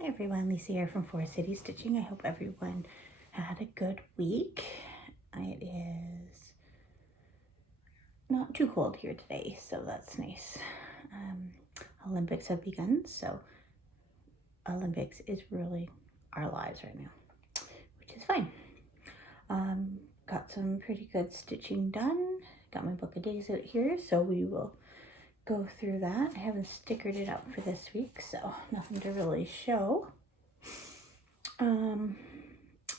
Hi everyone, Lisa here from Forest City Stitching. I hope everyone had a good week. It is not too cold here today, so that's nice. Olympics have begun, so Olympics is really our lives right now, which is fine. Got some pretty good stitching done. Got my book of days out here, so we will go through that. I haven't stickered it up for this week, so nothing to really show.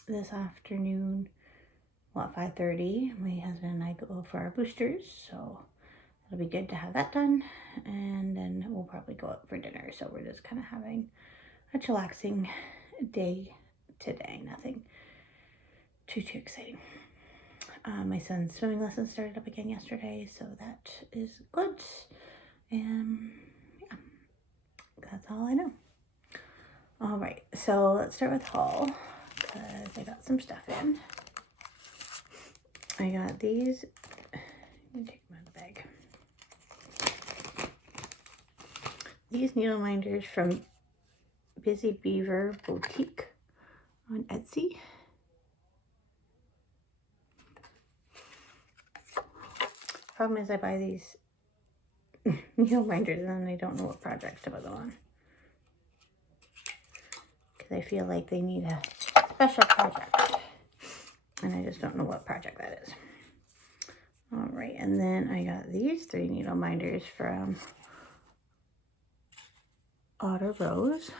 This afternoon, at 5:30, my husband and I go for our boosters, so it'll be good to have that done, and then we'll probably go out for dinner. So we're just kind of having a chillaxing day today. Nothing too exciting. My son's swimming lesson started up again yesterday, so that is good. And yeah, that's all I know. All right, so let's start with haul, because I got some stuff in. I got these. Let me take them out of the bag. These needle minders from Busy Beaver Boutique on Etsy. Problem is I buy these needle minders and then I don't know what projects to put them on, because I feel like they need a special project and I just don't know what project that is. All right, and then I got these 3 needle minders from Otter Rose.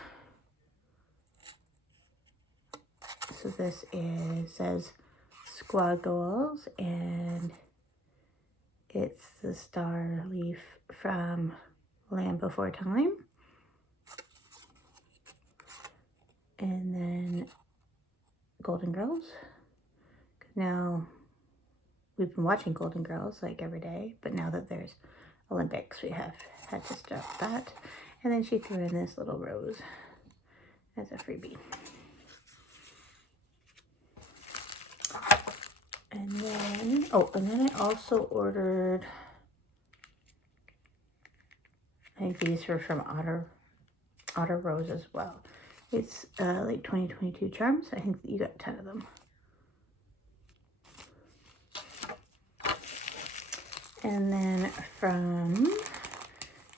So this says Squad Goals, and it's the star leaf from Land Before Time. And then Golden Girls. Now, we've been watching Golden Girls like every day, but now that there's Olympics, we have had to start that. And then she threw in this little rose as a freebie. And then, I also ordered, I think these were from Otter Rose as well. It's like 2022 charms. I think you got 10 of them. And then from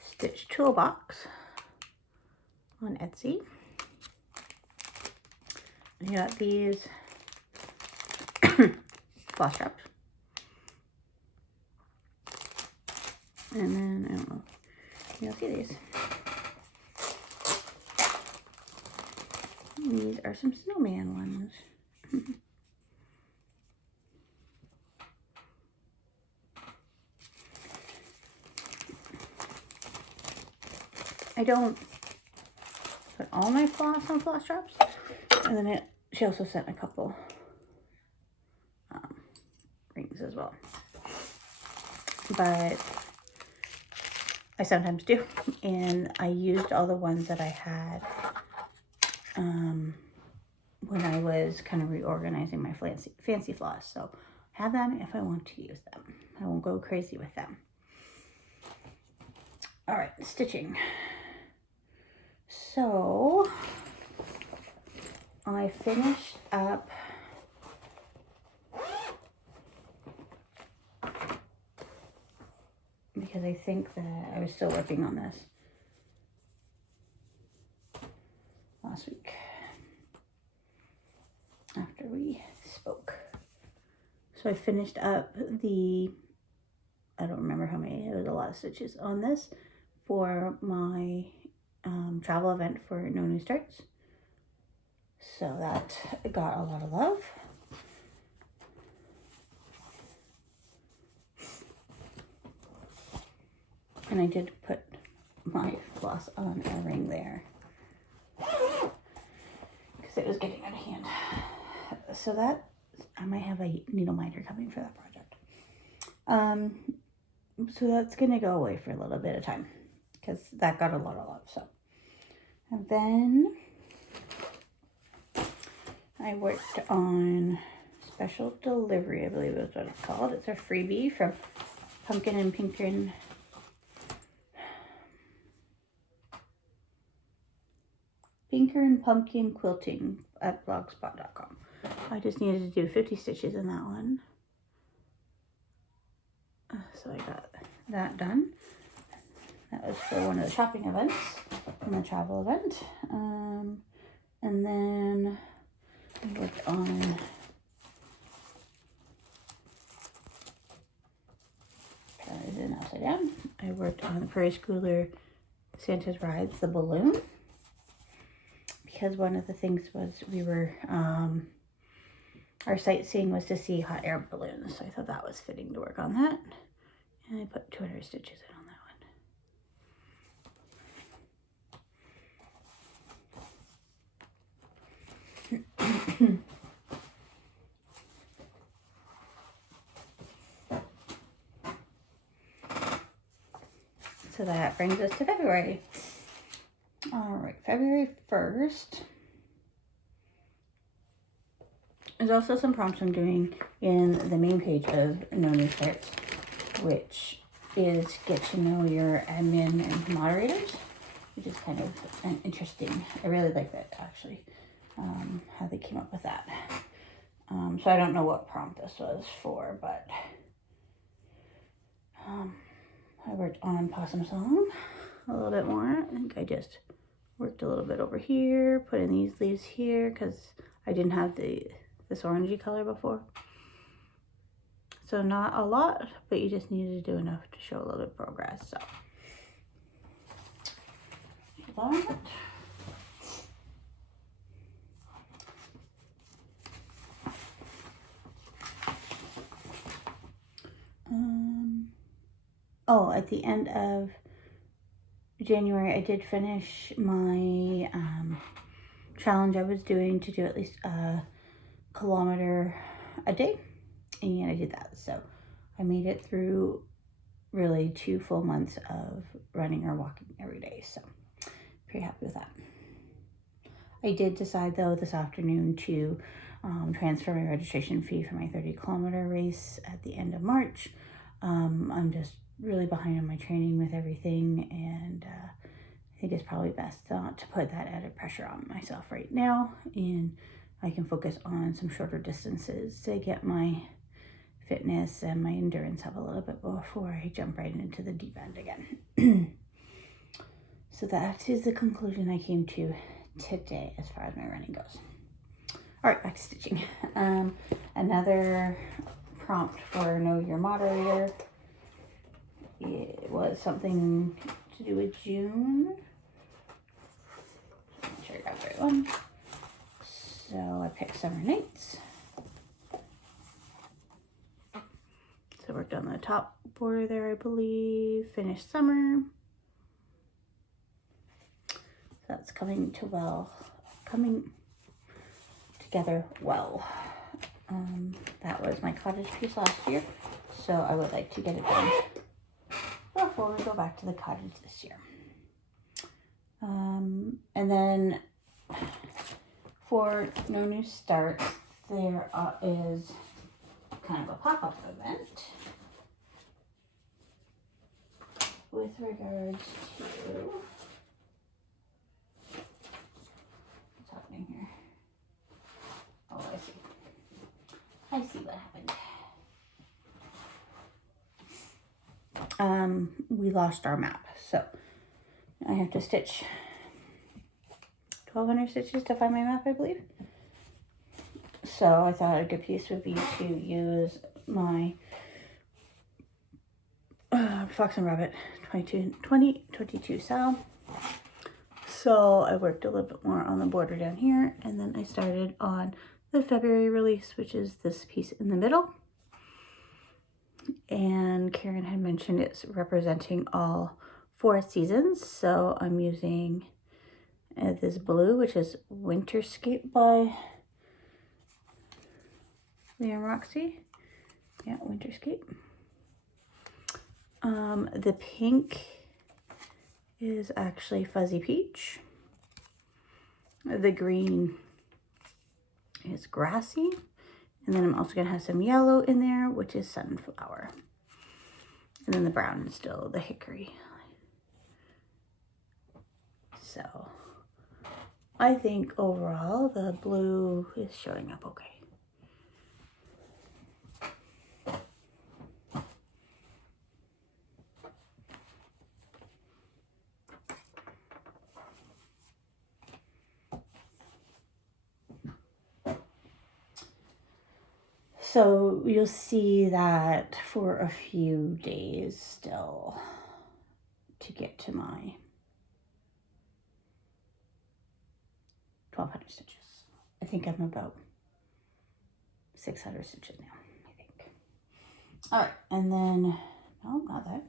Stitch Toolbox on Etsy, I got these floss straps. And then, I don't know, you'll see these. These are some snowman ones. I don't put all my floss on floss straps. And then she also sent a couple rings as well. But I sometimes do. And I used all the ones that I had when I was kind of reorganizing my fancy floss. So I have them if I want to use them. I won't go crazy with them. All right, stitching. So I finished up because I think that I was still working on this last week after we spoke. So I finished up I don't remember how many, it was a lot of stitches on this for my travel event for No New Starts. So that got a lot of love. And I did put my floss on a ring there because it was getting out of hand. So that, I might have a needle minder coming for that project. So that's going to go away for a little bit of time because that got a lot of love. So, and then I worked on Special Delivery, I believe is what it's called. It's a freebie from Pumpkin and Pinkin Pinker and Pumpkin Quilting at blogspot.com. I just needed to do 50 stitches in that one. So I got that done. That was for one of the shopping events and the travel event. And then I worked on upside down. I worked on the Prairie Schooler Santa's Rides, the balloon, because one of the things was we were our sightseeing was to see hot air balloons, so I thought that was fitting to work on that, and I put 200 stitches in on that one. So that brings us to February. All right, February 1st. There's also some prompts I'm doing in the main page of No New Starts, which is get to know your admin and moderators, which is kind of an interesting. I really like that, actually, how they came up with that. So I don't know what prompt this was for, but I worked on Possum Song a little bit more. I think I just worked a little bit over here, put in these leaves here because I didn't have this orangey color before. So not a lot, but you just needed to do enough to show a little bit of progress. So that. Oh, at the end of January, I did finish my challenge I was doing to do at least a kilometer a day, and I did that. So I made it through really 2 full months of running or walking every day. So pretty happy with that. I did decide though this afternoon to transfer my registration fee for my 30-kilometer race at the end of March. I'm just really behind on my training with everything, and I think it's probably best not to put that added pressure on myself right now, and I can focus on some shorter distances to get my fitness and my endurance up a little bit before I jump right into the deep end again. So that is the conclusion I came to today as far as my running goes. All right, back to stitching. Another prompt for Know Your Moderator. It was something to do with June. Make sure I got the right one. So I picked Summer Nights. So I worked on the top border there, I believe. Finished summer. So that's coming together well. That was my cottage piece last year, so I would like to get it done before we go back to the cottage this year. And then for No New Starts, there is kind of a pop-up event with regards to what's happening here. Oh, I see. I see what happened. We lost our map, so I have to stitch 1,200 stitches to find my map, I believe. So I thought a good piece would be to use my Fox and Rabbit 2022 Sal. So I worked a little bit more on the border down here, and then I started on the February release, which is this piece in the middle. And Karen had mentioned it's representing all 4 seasons, so I'm using this blue, which is Winterscape by Leah Roxy. Yeah, Winterscape. The pink is actually Fuzzy Peach. The green is Grassy. And then I'm also going to have some yellow in there, which is Sunflower. And then the brown is still the Hickory. So, I think overall the blue is showing up okay. So you'll see that for a few days still to get to my 1,200 stitches. I think I'm about 600 stitches now, I think. All right, and then, no, not that.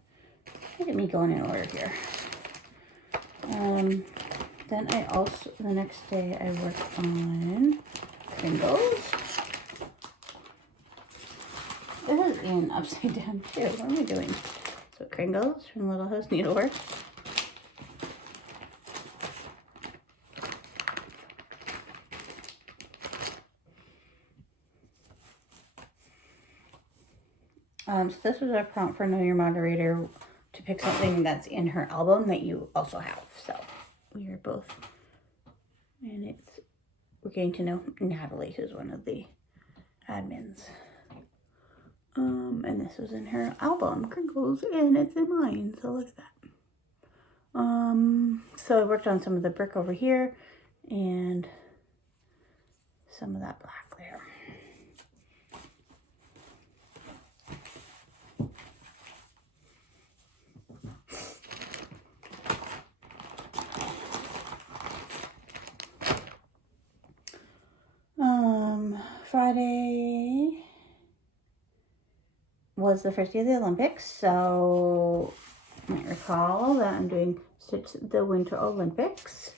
Look at me going in order here. Then I also, the next day I worked on Kringles. This is in upside down too. What am I doing? So Kringles from Little House Needlework. So this was a prompt for Know Your Moderator to pick something that's in her album that you also have. So we are both, and we're getting to know Natalie, who's one of the admins. And this was in her album, Crinkles, and it's in mine, so look at that. So I worked on some of the brick over here, and some of that black there. Friday was the first day of the Olympics, so you might recall that I'm doing Stitch the Winter Olympics.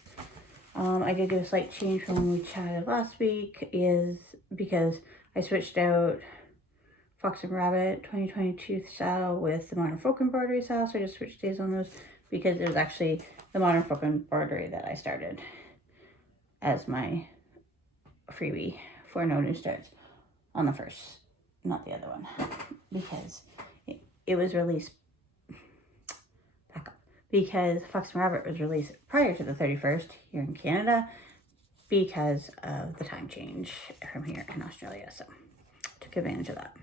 I did do a slight change from when we chatted last week, is because I switched out Fox and Rabbit 2022 style with the Modern Folk Embroidery style, so I just switched days on those because it was actually the Modern Folk Embroidery that I started as my freebie for No New Starts on the first, not the other one, because it was released, back up, because Fox and Rabbit was released prior to the 31st here in Canada because of the time change from here in Australia, so took advantage of that.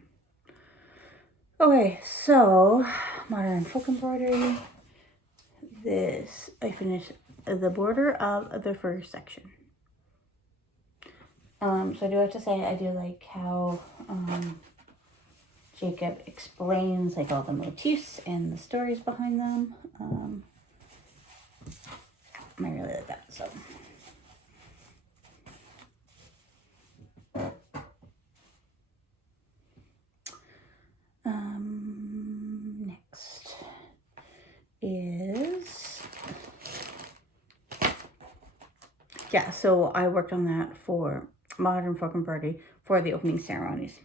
Okay, so Modern Folk Embroidery, this, I finished the border of the first section. So I do have to say, I do like how Jacob explains like all the motifs and the stories behind them. I really like that, so. Next is, yeah, so I worked on that for Modern Folk Embroidery for the opening ceremonies.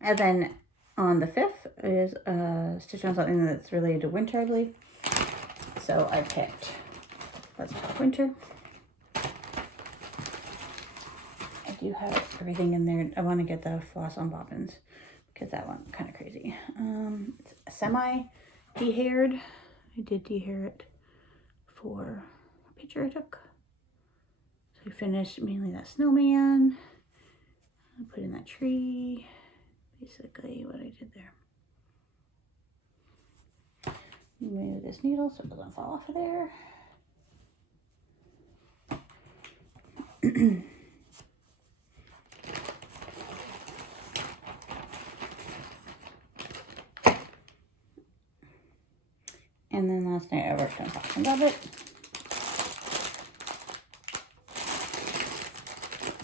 And then on the 5th is stitch on something that's related to winter, I believe. So I picked, let's call winter. I do have everything in there. I want to get the floss on bobbins because that one's kind of crazy. It's semi de-haired. I did de-hair it for a picture I took. So I finished mainly that snowman. I put in that tree. Basically what I did there. Move this needle so it doesn't fall off of there. And then last night I worked on Fox and Rabbit.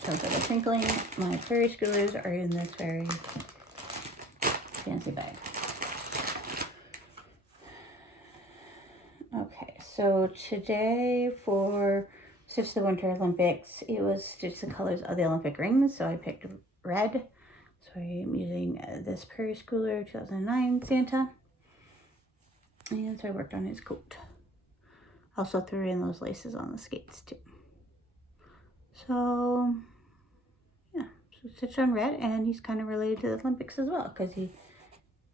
So for the crinkling, my fairy schoolers are in this very fancy bag. Okay, so today for Stitch the Winter Olympics, it was Stitch the colors of the Olympic rings. So I picked red. So I'm using this Prairie Schooler 2009 Santa. And so I worked on his coat. Also threw in those laces on the skates too. So yeah, so stitched on red, and he's kind of related to the Olympics as well because he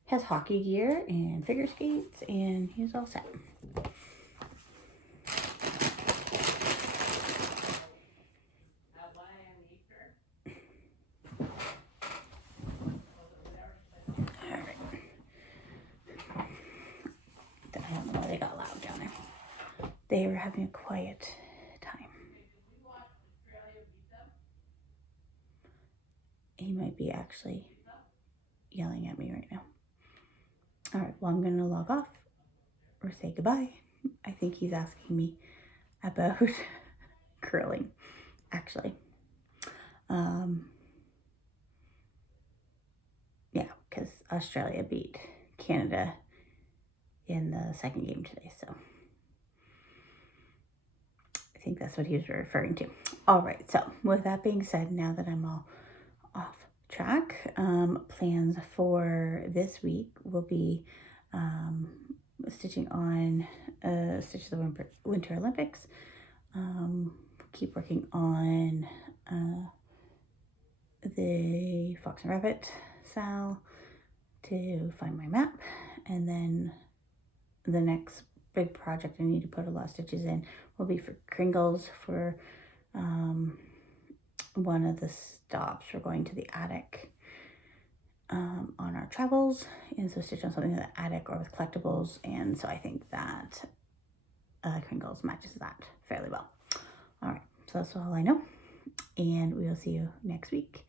has hockey gear and figure skates, and he's all set. they were having a quiet time. He might be actually yelling at me right now. All right, well, I'm going to log off or say goodbye. I think he's asking me about curling, actually. Yeah, because Australia beat Canada in the second game today, so I think that's what he was referring to. All right, so with that being said, now that I'm all off track, plans for this week will be stitching on Stitch the Winter Olympics. Keep working on the Fox and Rabbit Sal to find my map, and then the next big project I need to put a lot of stitches in will be for Kringles for one of the stops. We're going to the attic on our travels, and so stitch on something in the attic or with collectibles, and so I think that Kringles matches that fairly well. All right, so that's all I know, and we will see you next week.